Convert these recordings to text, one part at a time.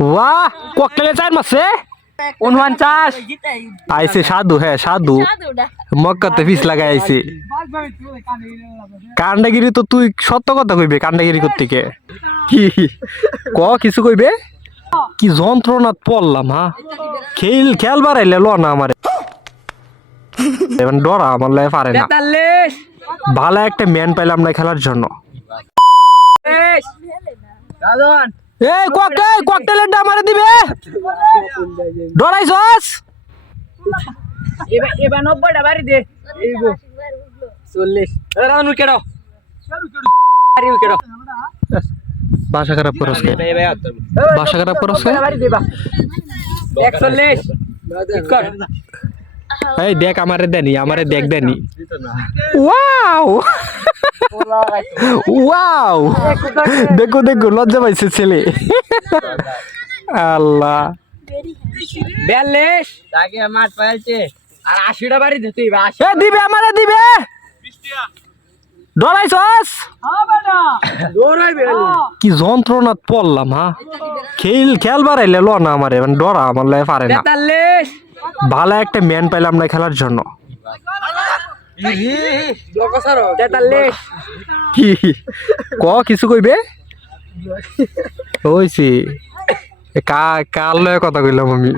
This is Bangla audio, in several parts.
वाह कॉकटेल चार मासे 49 আইছে সাধু হ্যাঁ সাধু মক্কাতে ফিস লাগাই আইছে কান্ডাগিরি তো তুই সত্য কথা কইবে কান্ডাগিরি করতে কে কি কিছু কইবে কি যন্ত্রণাত পড়লাম হ্যাঁ খেল বাড়াইলে ল না আমারে এবার ডরা আমার লাই পারে না 43 ভালো একটা ম্যান পাইলাম না খেলার জন্য রাজন এই ককটেলের ডা মারে দিবে ডরাইছস এবার 90টা বাড়ি দে এইগো 40 রাজন উইকেট আরে উইকেট ভাষা খারাপ করছ ভাষা খারাপ করছ বাড়ি দে বা 41 কর এই দেখ আমারে দেনি ওয়াও ওয়াও দেখো লজ্জা পাইছে ছেলে আল্লাহ 42 আগে মাঠ পাইছে আর 80টা বাড়ি দে তুই 80 এ দিবে আমারে দিবে ডরাইছস কি যন্ত্রণাত পড়লাম হ্যাঁ খেল বাড়াইলে ল না আমারে মানে ডরা আমার লাই পারে না 43 ভালো একটা ম্যান পাইলাম না খেলার জন্য কি কিছু কইবে হইছি কার লয় কথা কইলাম আমি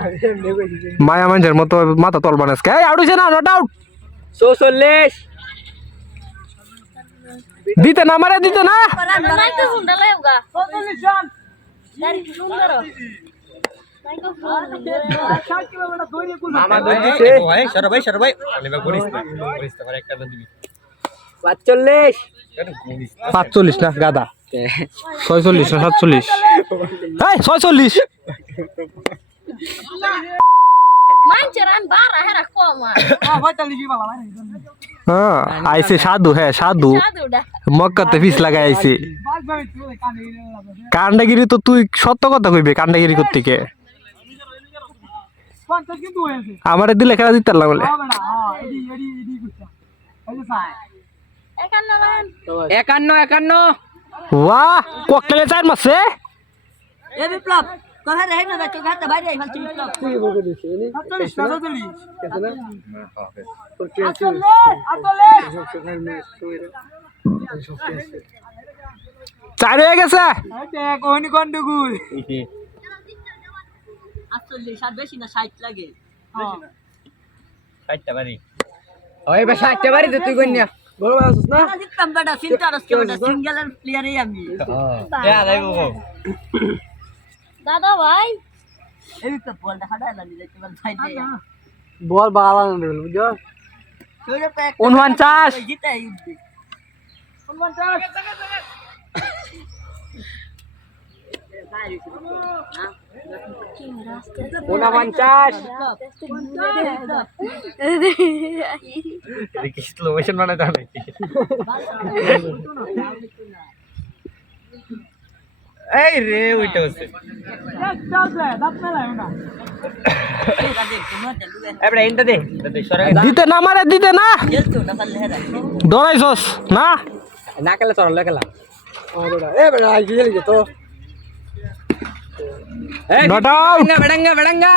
মায়া মানুষের মতো মাথা তল বানাস কে আউট হইছে না নট আউট 44 দিতে না মারে দিতে না মামা দই দিছে ভাই সর ভাই অনেক করিস তো পারে একটা দিবি 45 45 না গাদা 46 না 47 এই 46 Mancaran bara hera koma. হ্যাঁ আইছে সাধু হ্যাঁ সাধু Sadu dah. মক্কাতে ফিস লাগাই আইছে কান্ডাগিরি তো তুই সত্য কথা কইবে কান্ডাগিরি করতে কে আমারে দিলে খেলা দিতে পারলাম বলে Ekan nalan. 51 वाह कॉकटेल चार मासे এ বিপ্লব কথা রে না তো ঘাটে বাইরে আই ফালছি বিপ্লব চার হয়ে গেছে গন্ডগোল 48 আর বেশি না 60 লাগে 60টা বাড়ি ওই বে 60টা বাড়ি দে তুই কইনা বড় আছিস না না দিতাম বড় সিনটা রসকে বড় সিঙ্গেল প্লেয়ারই আমি হ্যাঁ লাইবো Dada bhai. এই তো বলটা হাডাইলা নি দেখতে পার ভাই দে বল বাগান রে বুঝছো তোরে পে 49 জিতাই উঠবি 49 স্লো মোশন বানাতে হবে এই রে ওইটা হচ্ছে এবড়া ইনটা দে সরগে দিতে না মারে দিতে না জেলতো না পারলে হেরা ডরাইছস না না কেলা সরল লেখলা এ বেড়া আই গেলি তো নট আউট বেড়াঙ্গা